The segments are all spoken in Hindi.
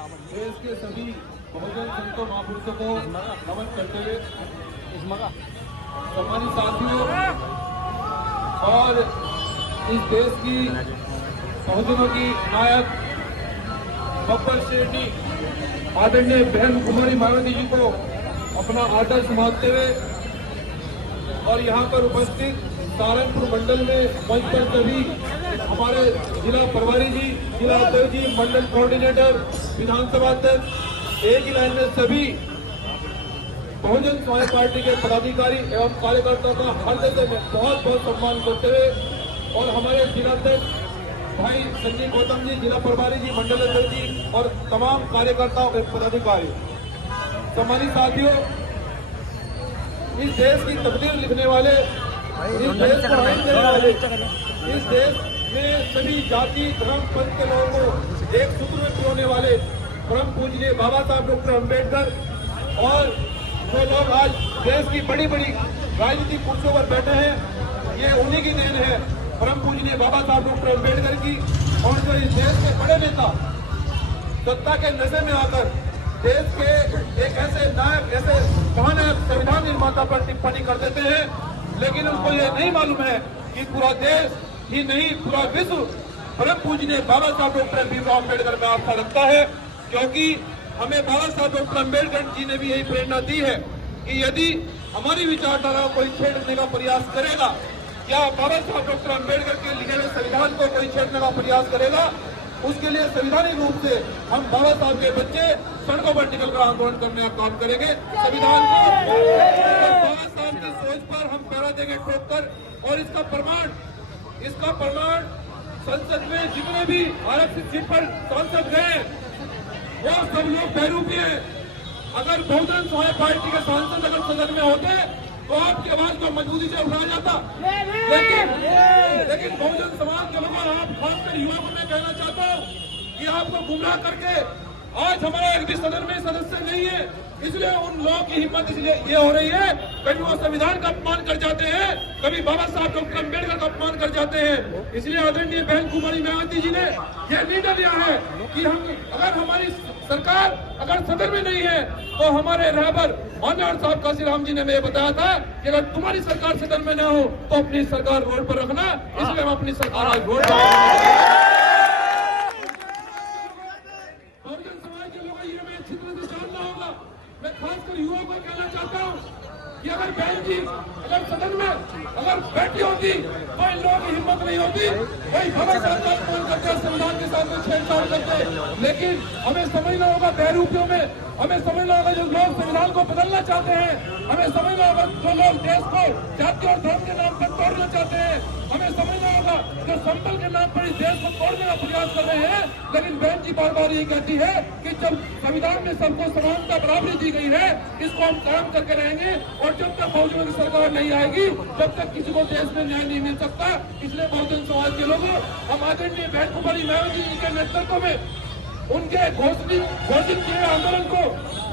देश के सभी बहुजन संतों महापुरुषों को नमन करते हुए सम्मानित साथियों और इस देश की बहुजनों की नायक बब्बर शेरनी आदरणीय बहन कुमारी मायावती जी को अपना आदर्श मानते हुए और यहाँ पर उपस्थित सहारनपुर मंडल में मंच पर सभी हमारे जिला प्रभारी जी, जिला अध्यक्ष जी, मंडल कोऑर्डिनेटर, विधानसभा अध्यक्ष, एक ही लाइन में सभी बहुजन समाज पार्टी के पदाधिकारी एवं कार्यकर्ताओं का हृदय से बहुत बहुत सम्मान करते हुए और हमारे जिला अध्यक्ष भाई संजीव गौतम जी, जिला प्रभारी जी, मंडल अध्यक्ष जी और तमाम कार्यकर्ताओं के पदाधिकारी, सम्मानित साथियों, इस देश की तकदीर लिखने वाले, इस देश को आइन देने वाले, इस देश में सभी जाति धर्म पंथ के लोगों को एक सूत्र में पिरोने वाले परम पूजनीय बाबा साहब डॉक्टर अम्बेडकर और जो लोग आज देश की बड़ी बड़ी राजनीतिक कुर्सियों पर बैठे हैं, ये उन्हीं की देन है, परम पूजनीय बाबा साहब डॉक्टर अम्बेडकर की। और जो इस देश के बड़े नेता सत्ता के नशे में आकर देश के एक ऐसे नायक, ऐसे महानायक संविधान निर्माता पर टिप्पणी कर देते हैं, लेकिन उनको ये नहीं मालूम है कि पूरा देश ही नहीं, पूरा विश्व परम पूजनीय बाबा साहब डॉक्टर भीमराव अम्बेडकर में आस्था रखता है, क्योंकि हमें बाबा साहब डॉक्टर अम्बेडकर जी ने भी यही प्रेरणा दी है कि यदि हमारी विचारधारा को कोई छेड़ने का प्रयास करेगा, क्या बाबा साहब डॉक्टर अम्बेडकर के लिखे हुए संविधान को कोई छेड़ने का प्रयास करेगा, उसके लिए संवैधानिक रूप से हम बाबा साहब के बच्चे सड़कों पर निकलकर आंदोलन करने का काम करेंगे। संविधान को बाबा साहब की सोच पर हम पहरा देंगे ठोककर। और इसका प्रमाण संसद में जितने भी आरक्षित सीट पर सांसद गए वो सब लोग बहरूपी हैं। अगर बहुजन समाज पार्टी के सांसद अगर सदन में होते तो आपकी आवाज को मजबूती से उठाया जाता, लेकिन बहुजन समाज के लोगों, आप खासकर युवाओं को मैं कहना चाहता हूँ कि आपको गुमराह करके आज हमारा एक भी सदन में सदस्य नहीं है, इसलिए उन लोगों की हिम्मत इसलिए ये हो रही है, कभी वो संविधान का अपमान कर जाते हैं, कभी बाबा साहब डॉक्टर अम्बेडकर का अपमान कर जाते हैं। इसलिए आदरणीय बहन कुमारी मायावती जी ने यह निर्णय लिया है कि हम अगर हमारी सरकार अगर सदन में नहीं है तो हमारे रहबर माननीय साहब काशीराम जी ने मुझे बताया था कि अगर तुम्हारी सरकार सदन में न हो तो अपनी सरकार रोड पर रखना, इसलिए हम अपनी सरकार आज रोड पर। मैं खासकर युवाओं को कहना चाहता हूँ कि अगर बहन जी अगर सदन में अगर बैठी होती तो इन लोगों की हिम्मत नहीं होती, वही बाबा साहब का अपमान करके संविधान के साथ में छेड़छाड़ करते। लेकिन हमें समझना होगा बहरूपियों में, हमें समझना होगा जो लोग संविधान को बदलना चाहते हैं, हमें समझना होगा जो लोग देश को जाति और धर्म के नाम पर तोड़ना चाहते हैं, हमें समझना होगा जो संबल के नाम पर इस देश को तोड़ने का प्रयास कर रहे हैं। लेकिन बहन जी बार बार ये कहती है कि जब संविधान में सबको समानता बराबरी दी गई है, इसको हम कायम करके रहेंगे और जब तक बहुजनों की सरकार नहीं आएगी जब तक किसी को देश में न्याय नहीं मिल सकता। इसलिए बहुजन समाज के लोगों, हम आदरणीय बहन कुमारी मायावती जी के नेतृत्व में उनके घोषित किए आंदोलन को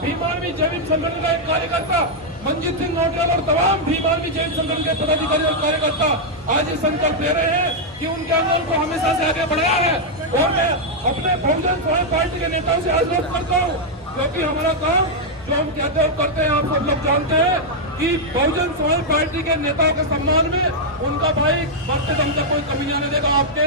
भीम आर्मी जैविक संगठन का एक कार्यकर्ता मंजीत सिंह नोटियाल और तमाम भीम आर्मी जैविक संगठन के पदाधिकारी और कार्यकर्ता आज ये संकल्प ले रहे हैं कि उनके आंदोलन को हमेशा से आगे बढ़ाया है। और मैं अपने बहुजन समाज पार्टी के नेताओं से अनुरोध करता हूँ, क्योंकि हमारा काम जो हम कहते हैं करते हैं, आप सब लोग जानते हैं कि बहुजन समाज पार्टी के नेताओं के सम्मान में उनका भाई मरते दम तक कोई कमी आने देगा। आपको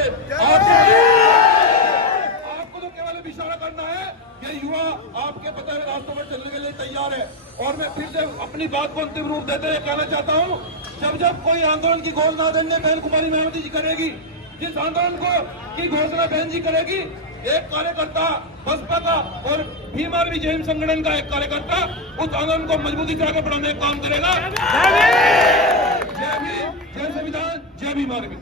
तो केवल इशारा करना है, ये युवा आपके बताए हुए रास्तों पर चलने के लिए तैयार है। और मैं फिर से अपनी बात को अंतिम रूप देते हुए कहना चाहता हूँ, जब कोई आंदोलन की घोषणा आदरणीय बहन कुमारी मायावती जी करेगी, जिस आंदोलन की घोषणा बहन जी करेगी, एक कार्यकर्ता बसपा का और भीम आर्मी जैन संगठन का एक कार्यकर्ता उस आंदोलन को मजबूती से आगे बढ़ाने का काम करेगा। जय भीम, जय संविधान, जय भीम आर्मी।